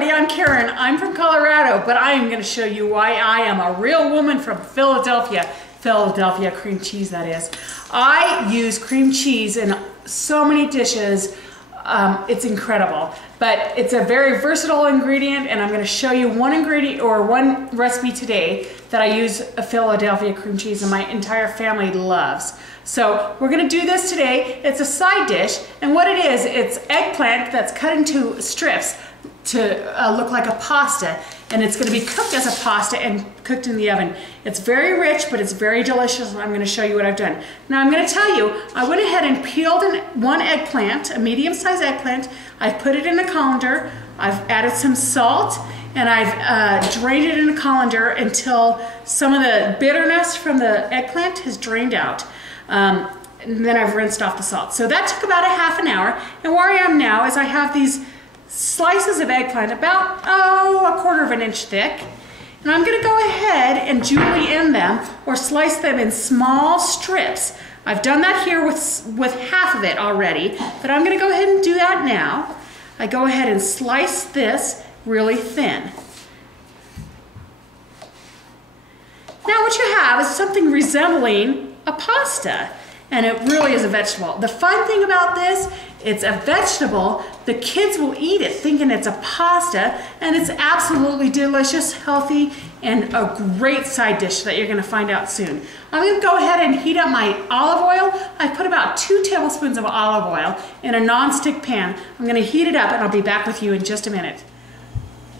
everybody, I'm Karen. I'm from Colorado, but I am going to show you why I am a real woman from Philadelphia. Philadelphia cream cheese, that is. I use cream cheese in so many dishes. It's incredible, but it's a very versatile ingredient, and I'm going to show you one ingredient or one recipe today that I use a Philadelphia cream cheese and my entire family loves. So we're going to do this today. It's a side dish, and what it is, it's eggplant that's cut into strips to look like a pasta, and it's going to be cooked as a pasta and cooked in the oven. It's very rich, but it's very delicious, and I'm going to show you what I've done. Now I'm going to tell you, I went ahead and peeled one eggplant, a medium-sized eggplant. I've put it in a colander. I've added some salt, and I've drained it in a colander until some of the bitterness from the eggplant has drained out. And then I've rinsed off the salt. So that took about a half an hour, and where I am now is I have these slices of eggplant about, a quarter of an inch thick. And I'm gonna go ahead and julienne them or slice them in small strips. I've done that here with half of it already, but I'm gonna go ahead and do that now. I go ahead and slice this really thin. Now what you have is something resembling a pasta, and it really is a vegetable. The fun thing about this, it's a vegetable. The kids will eat it thinking it's a pasta, and it's absolutely delicious, healthy, and a great side dish that you're gonna find out soon. I'm gonna go ahead and heat up my olive oil. I put about 2 tablespoons of olive oil in a non-stick pan. I'm gonna heat it up, and I'll be back with you in just a minute.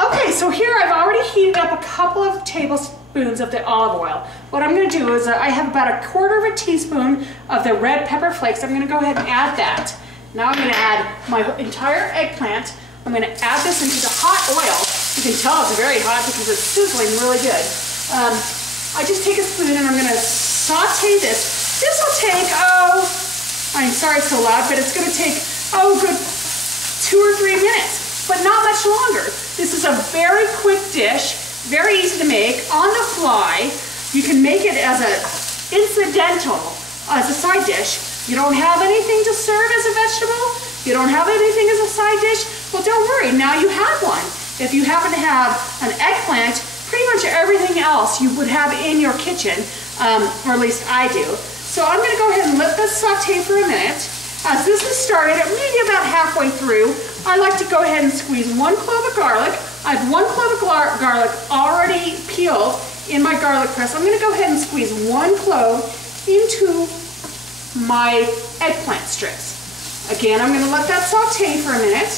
Okay, so here I've already heated up a couple of tablespoons of the olive oil. What I'm going to do is I have about a quarter of a teaspoon of the red pepper flakes. I'm going to go ahead and add that. Now I'm going to add my entire eggplant. I'm going to add this into the hot oil. You can tell it's very hot because it's sizzling really good. I just take a spoon and I'm going to saute this. This will take, I'm sorry it's so loud, but it's going to take, good 2 or 3 minutes, but not much longer. This is a very quick dish, very easy to make, on the fly. You can make it as an incidental, as a side dish. You don't have anything to serve as a vegetable? You don't have anything as a side dish? Well, don't worry, now you have one. If you happen to have an eggplant, pretty much everything else you would have in your kitchen, or at least I do. So I'm gonna go ahead and let this saute for a minute. As this is started, maybe about halfway through, I like to go ahead and squeeze 1 clove of garlic. I have 1 clove of garlic already peeled in my garlic press. I'm going to go ahead and squeeze 1 clove into my eggplant strips. Again, I'm going to let that saute for a minute,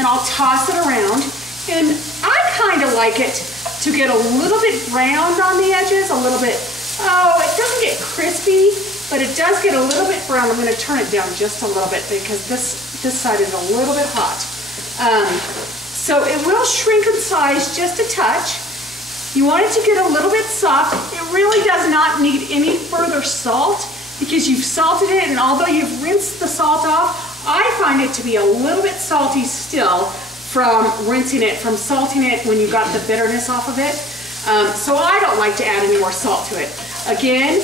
and I'll toss it around. And I kind of like it to get a little bit browned on the edges, a little bit, it doesn't get crispy, but it does get a little bit brown. I'm going to turn it down just a little bit because this side is a little bit hot. So it will shrink in size just a touch. You want it to get a little bit soft. It really does not need any further salt because you've salted it, and although you've rinsed the salt off, I find it to be a little bit salty still from rinsing it, from salting it when you got the bitterness off of it. So I don't like to add any more salt to it. Again,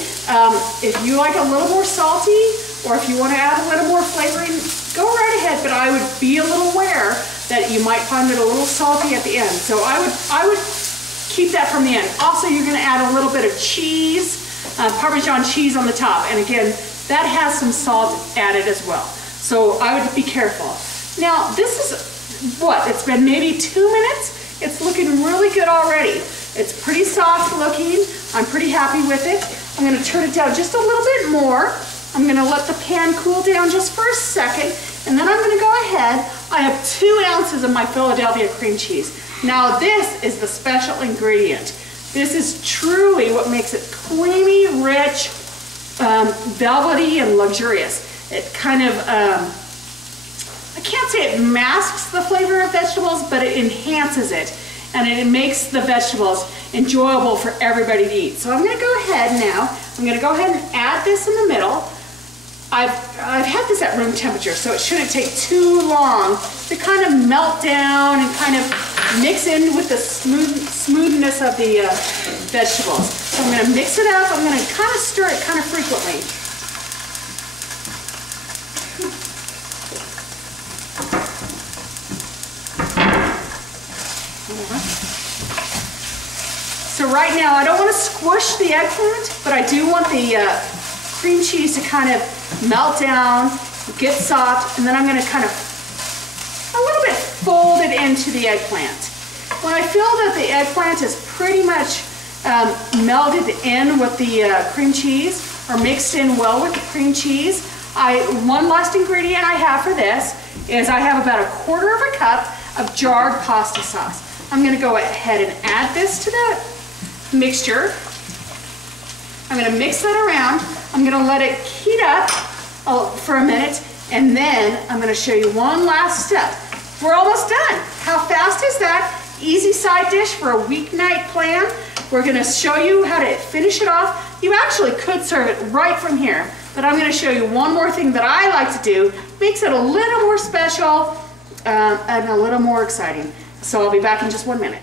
if you like a little more salty, or if you want to add a little more flavoring, go right ahead, but I would be a little aware that you might find it a little salty at the end. So I would keep that from the end. Also, you're going to add a little bit of cheese, Parmesan cheese on the top, and again, that has some salt added as well. So I would be careful. Now, this is it's been maybe 2 minutes. It's looking really good already. It's pretty soft looking. I'm pretty happy with it. I'm going to turn it down just a little bit more. I'm going to let the pan cool down just for a second, and then I'm going to go ahead. I have 2 ounces of my Philadelphia cream cheese. Now this is the special ingredient. This is truly what makes it creamy, rich, velvety, and luxurious. It kind of, I can't say it masks the flavor of vegetables, but it enhances it. And it makes the vegetables enjoyable for everybody to eat. So I'm going to go ahead now. I'm going to go ahead and add this in the middle. I've had this at room temperature, so it shouldn't take too long to kind of melt down and kind of mix in with the smoothness of the vegetables. So I'm going to mix it up. I'm going to kind of stir it kind of frequently. camera. So right now, I don't want to squish the eggplant, but I do want the cream cheese to kind of melt down, get soft, and then I'm going to kind of a little bit fold it into the eggplant. When I feel that the eggplant is pretty much melded in with the cream cheese, or mixed in well with the cream cheese, one last ingredient I have for this is I have about 1/4 of a cup of jarred pasta sauce. I'm going to go ahead and add this to the mixture. I'm going to mix that around. I'm going to let it heat up for a minute, and then I'm going to show you one last step. We're almost done. How fast is that? Easy side dish for a weeknight plan. We're going to show you how to finish it off. You actually could serve it right from here, but I'm going to show you one more thing that I like to do. Makes it a little more special and a little more exciting. So I'll be back in just 1 minute.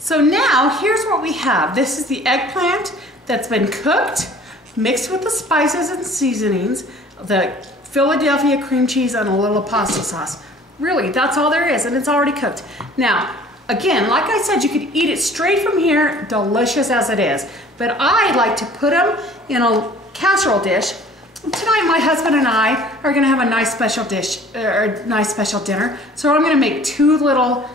So now here's what we have. This is the eggplant that's been cooked, mixed with the spices and seasonings, the Philadelphia cream cheese, and a little pasta sauce. Really, that's all there is, and it's already cooked. Now, again, like I said, you could eat it straight from here, delicious as it is. But I like to put them in a casserole dish. Tonight, my husband and I are gonna have a nice special dish, or a nice special dinner. So I'm gonna make 2 little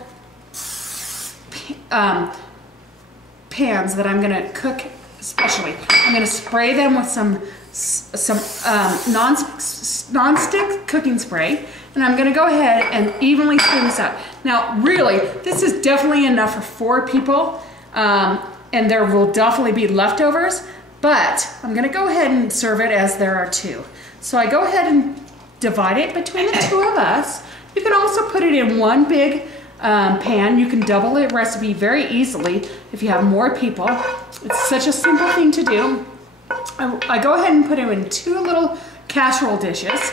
pans that I'm gonna cook specially. I'm gonna spray them with some non-stick cooking spray, and I'm gonna go ahead and evenly spin this out. Now, really, this is definitely enough for 4 people, and there will definitely be leftovers, but I'm gonna go ahead and serve it as there are 2. So I go ahead and divide it between the 2 of us. You can also put it in one big pan. You can double the recipe very easily if you have more people. It's such a simple thing to do. I go ahead and put it in 2 little casserole dishes.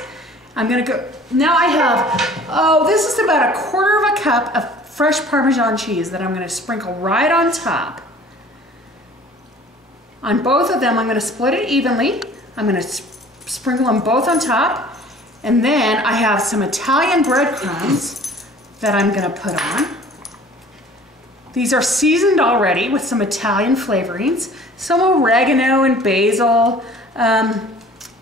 I'm gonna go, now I have, this is about 1/4 of a cup of fresh Parmesan cheese that I'm gonna sprinkle right on top. On both of them, I'm gonna split it evenly. I'm gonna sprinkle them both on top. And then I have some Italian breadcrumbs that I'm gonna put on. These are seasoned already with some Italian flavorings, some oregano and basil.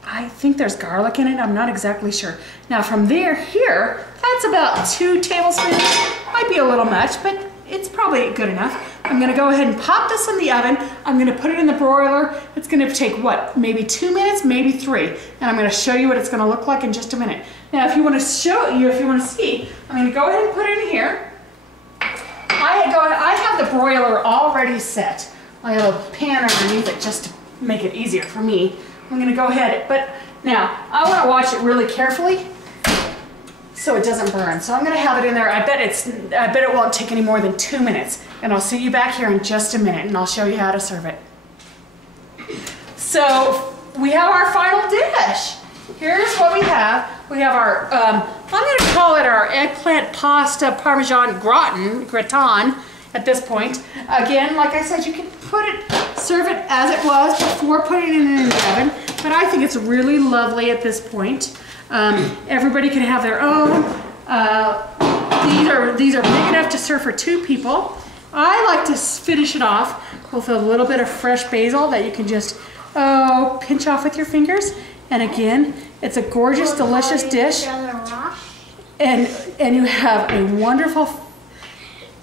I think there's garlic in it, I'm not exactly sure. Now from here, that's about 2 tablespoons. Might be a little much, but it's probably good enough. I'm gonna go ahead and pop this in the oven. I'm gonna put it in the broiler. It's gonna take what, maybe 2 minutes, maybe 3. And I'm gonna show you what it's gonna look like in just a minute. Now if you wanna see, I'm gonna go ahead and put it in here. I have the broiler already set. I have a pan underneath it just to make it easier for me. I'm gonna go ahead, but now I wanna watch it really carefully so it doesn't burn. So I'm gonna have it in there. I bet it won't take any more than 2 minutes. And I'll see you back here in just a minute and I'll show you how to serve it. So we have our final dish. Here's what we have. We have our, I'm gonna call it our eggplant pasta Parmesan gratin at this point. Again, like I said, you can serve it as it was before putting it in the oven, but I think it's really lovely at this point. Everybody can have their own. These are big enough to serve for 2 people. I like to finish it off with a little bit of fresh basil that you can just pinch off with your fingers. And again, it's a gorgeous, delicious dish. And you have a wonderful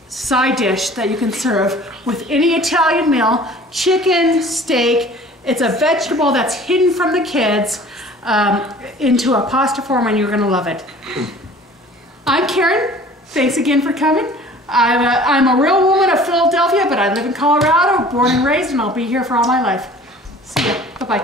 side dish that you can serve with any Italian meal, chicken, steak. It's a vegetable that's hidden from the kids into a pasta form, and you're gonna love it. I'm Karen. Thanks again for coming. I'm a real woman of Philadelphia, but I live in Colorado, born and raised, and I'll be here for all my life. See ya. Bye-bye.